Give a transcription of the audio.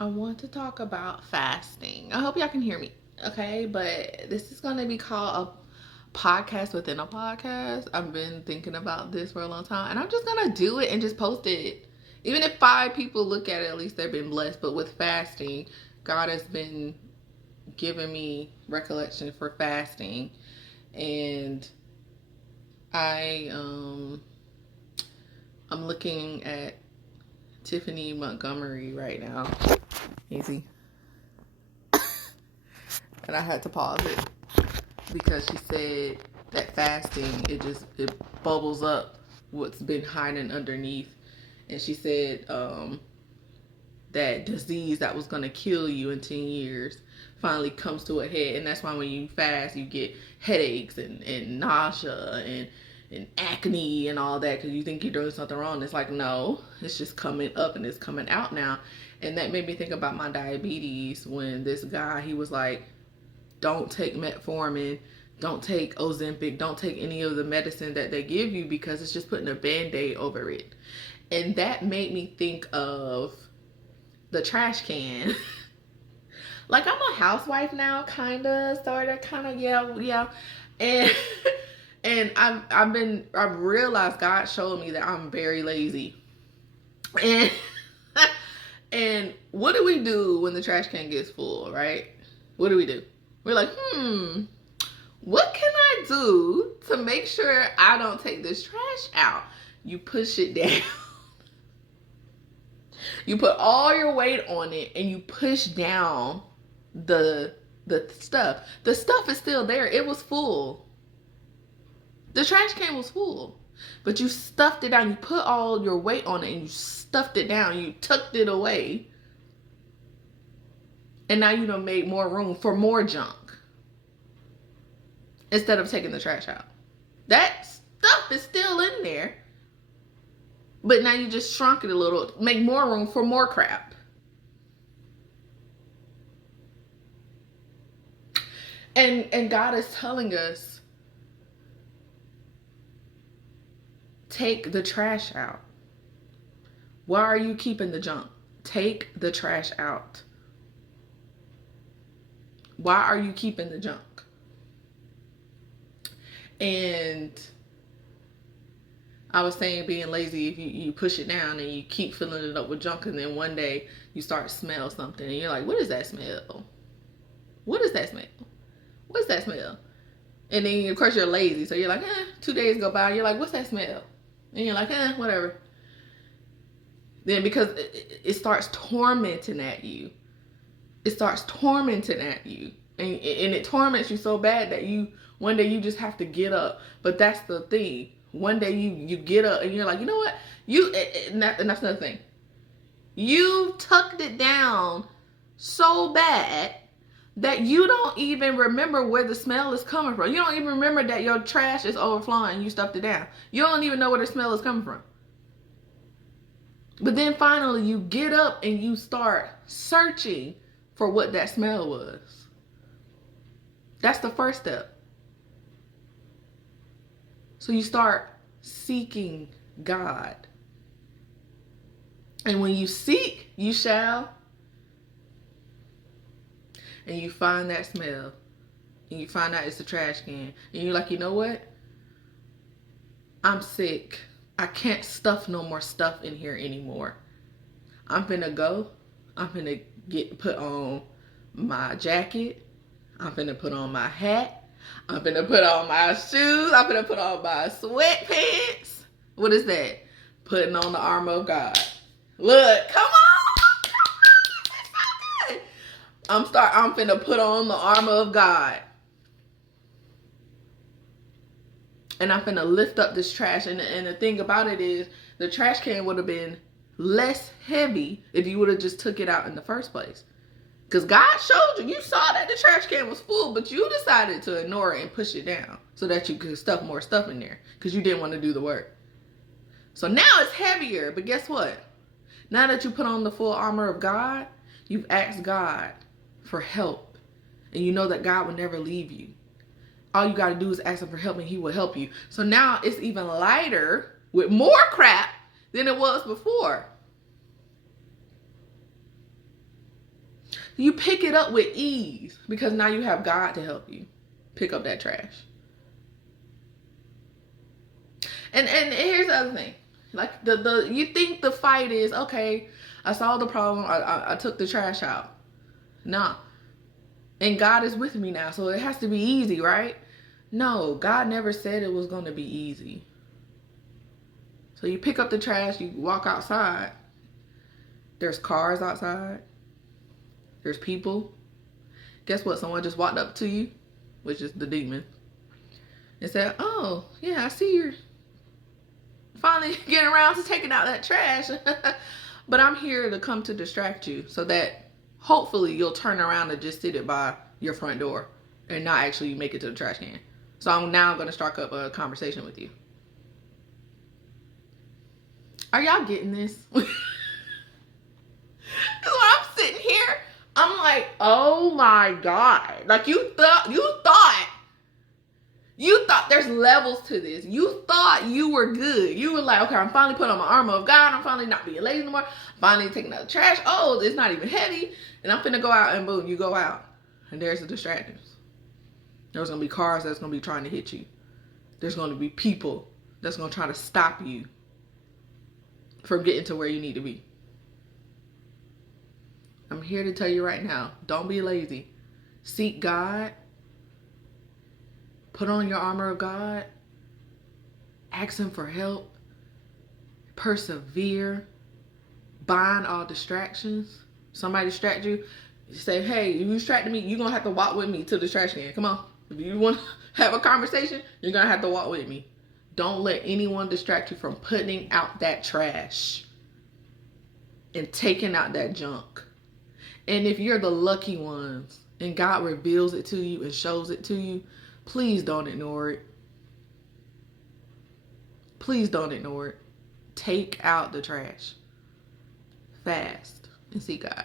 I want to talk about fasting. I hope y'all can hear me, okay? But this is going to be called a podcast within a podcast. I've been thinking about this for a long time, and I'm just going to do it and just post it. Even if 5 people look at it, at least they've been blessed. But with fasting, God has been giving me recollection for fasting, and I I'm looking at Tiffany Montgomery right now. Easy. And I had to pause it because she said that fasting, it bubbles up what's been hiding underneath. And she said that disease that was going to kill you in 10 years finally comes to a head. And that's why when you fast, you get headaches and nausea and acne and all that because you think you're doing something wrong. It's like, no, it's just coming up and it's coming out now. And that made me think about my diabetes when this guy, he was like, don't take metformin, don't take Ozempic, don't take any of the medicine that they give you because it's just putting a band-aid over it. And that made me think of the trash can. Like, I'm a housewife now, kinda, sorta, kinda, yeah. And and I've realized God showed me that I'm very lazy. And and what do we do when the trash can gets full, right? What do? We're like, what can I do to make sure I don't take this trash out? You push it down. You put all your weight on it and you push down the stuff. The stuff is still there. It was full. The trash can was full. But you stuffed it down. You put all your weight on it and you stuffed it down. You tucked it away. And now you done made more room for more junk. Instead of taking the trash out. That stuff is still in there. But now you just shrunk it a little. Make more room for more crap. And God is telling us, take the trash out. Why are you keeping the junk? Take the trash out. Why are you keeping the junk? And I was saying being lazy, if you push it down and you keep filling it up with junk, and then one day you start to smell something and you're like, what is that smell? What is that smell? What's that smell? And then of course you're lazy, so you're like, 2 days go by, you're like, what's that smell? And you're like, whatever. Then because it starts tormenting at you. It starts tormenting at you. And it torments you so bad that one day you just have to get up. But that's the thing. One day you get up and you're like, you know what? And that's another thing. You tucked it down so bad that you don't even remember where the smell is coming from. You don't even remember that your trash is overflowing and you stuffed it down. You don't even know where the smell is coming from. But then finally you get up and you start searching for what that smell was. That's the first step. So you start seeking God. And when you seek, you shall. And you find that smell. And you find out it's a trash can. And you're like, you know what? I'm sick. I can't stuff no more stuff in here anymore. I'm finna go. I'm finna put on my jacket. I'm finna put on my hat. I'm finna put on my shoes. I'm finna put on my sweatpants. What is that? Putting on the armor of God. Look, come on. I'm finna put on the armor of God. And I'm finna lift up this trash. And the thing about it is, the trash can would have been less heavy if you would have just took it out in the first place. Because God showed you. You saw that the trash can was full, but you decided to ignore it and push it down so that you could stuff more stuff in there because you didn't want to do the work. So now it's heavier, but guess what? Now that you put on the full armor of God, you've asked God for help. And you know that God will never leave you. All you got to do is ask him for help and he will help you. So now it's even lighter with more crap than it was before. You pick it up with ease because now you have God to help you pick up that trash. And here's the other thing. Like the you think the fight is, okay, I solved the problem, I took the trash out. Nah. And God is with me now, so it has to be easy, right? No, God never said it was going to be easy. So you pick up the trash, you walk outside. There's cars outside. There's people. Guess what? Someone just walked up to you, which is the demon, and said, oh, yeah, I see you're finally getting around to taking out that trash. But I'm here to come to distract you so that hopefully you'll turn around and just sit it by your front door and not actually make it to the trash can. So I'm now going to start up a conversation with you. Are y'all getting this? So I'm sitting here, I'm like, oh my God. Like you thought there's levels to this. You thought you were good. You were like, okay, I'm finally putting on my armor of God. I'm finally not being lazy anymore. I'm finally taking out the trash. Oh, it's not even heavy. And I'm finna go out, and boom, you go out. And there's the distractions. There's going to be cars that's going to be trying to hit you. There's going to be people that's going to try to stop you from getting to where you need to be. I'm here to tell you right now, don't be lazy. Seek God. Put on your armor of God. Ask Him for help. Persevere. Bind all distractions. Somebody distract you. You say, hey, you distracted me. You're going to have to walk with me to the trash can. Come on. If you want to have a conversation, you're going to have to walk with me. Don't let anyone distract you from putting out that trash and taking out that junk. And if you're the lucky ones and God reveals it to you and shows it to you, please don't ignore it. Please don't ignore it. Take out the trash. Fast and seek God.